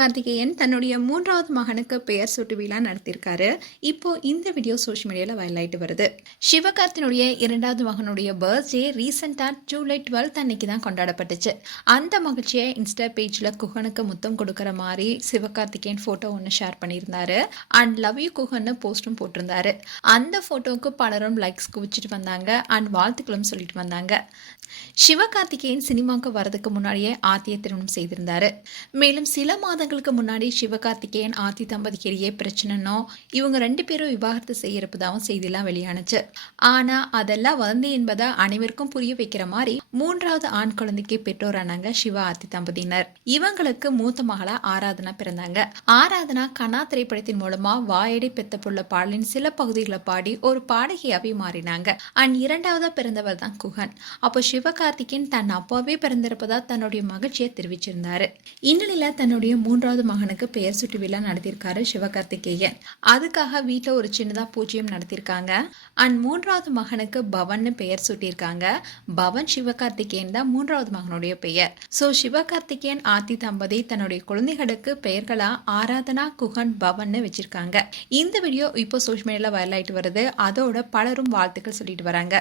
சிவகார்த்திகேயன் தன்னுடைய மூன்றாவது மகனுக்கு பெயர் சூட்டு விழா நடத்தியிருக்காரு. இப்போ இந்த வீடியோ சோஷியல் மீடியாவில் வைரல் வருது. சிவகார்த்தினுடைய இரண்டாவது மகனுடைய பர்த்டே ரீசெண்டாக ஜூலை டுவெல்த் அன்னைக்கு தான் கொண்டாடப்பட்டுச்சு. அந்த மகிழ்ச்சியை இன்ஸ்டா பேஜில் குகனுக்கு முத்தம் கொடுக்குற மாதிரி சிவகார்த்திகேயன் ஃபோட்டோ ஒன்று ஷேர் பண்ணியிருந்தாரு. அண்ட் லவ் யூ குகன்னு போஸ்ட்டும் போட்டிருந்தாரு. அந்த ஃபோட்டோவுக்கு பலரும் லைக்ஸ் குவிச்சிட்டு வந்தாங்க. அண்ட் வாழ்த்துக்களும் சொல்லிட்டு வந்தாங்க. சிவகார்த்திகேயன் சினிமாவுக்கு வரதுக்கு முன்னாடியே ஆத்திய திருமணம் செய்திருந்தாரு. மேலும் சில மாதங்கள் மாதங்களுக்கு முன்னாடி சிவகார்த்திகேயன் ஆதி தம்பதிக்கிடையே பிரச்சனைனோ இவங்க ரெண்டு பேரும் விவாகரத்து செய்யறப்பதாவும் செய்திலாம் வெளியானுச்சு. ஆனா அதெல்லாம் வந்து என்பதை அனைவருக்கும் புரிய வைக்கிற மாதிரி மூன்றாவது ஆண் குழந்தைக்கு பெற்றோரானாங்க சிவா ஆதி தம்பதியினர். இவங்களுக்கு மூத்த மகளா ஆராதனா பிறந்தாங்க. ஆராதனா கனா திரைப்படத்தின் மூலமா வாயடி பெத்த புள்ள பாடலின் சில பகுதிகளை பாடி ஒரு பாடகியாவே மாறினாங்க. அண்ட் இரண்டாவதா பிறந்தவர் தான் குகன். அப்போ சிவகார்த்திகேயன் தன் அப்பாவே பிறந்திருப்பதா தன்னுடைய மகிழ்ச்சியை தெரிவிச்சிருந்தாரு. இந்நிலையில தன்னுடைய மூன்றாவது மகனுக்கு பெயர் சுட்டு விழா நடத்தியிருக்காரு சிவகார்த்திகேயன். அதுக்காக வீட்டில் ஒரு சின்னதா பூஜ்யம் நடத்தியிருக்காங்க. அண்ட் மூன்றாவது மகனுக்கு பவன்னு பெயர் சூட்டியிருக்காங்க. பவன் சிவகார்த்திகேயன் தான் மூன்றாவது மகனுடைய பெயர். ஸோ சிவகார்த்திகேயன் ஆத்தி தம்பதி தன்னுடைய குழந்தைகளுக்கு பெயர்களா ஆராதனா குகன் பவன்னு வச்சிருக்காங்க. இந்த வீடியோ இப்போ சோஷியல் மீடியாவில் வைரல் ஆயிட்டு வருது. அதோட பலரும் வாழ்த்துக்கள் சொல்லிட்டு வராங்க.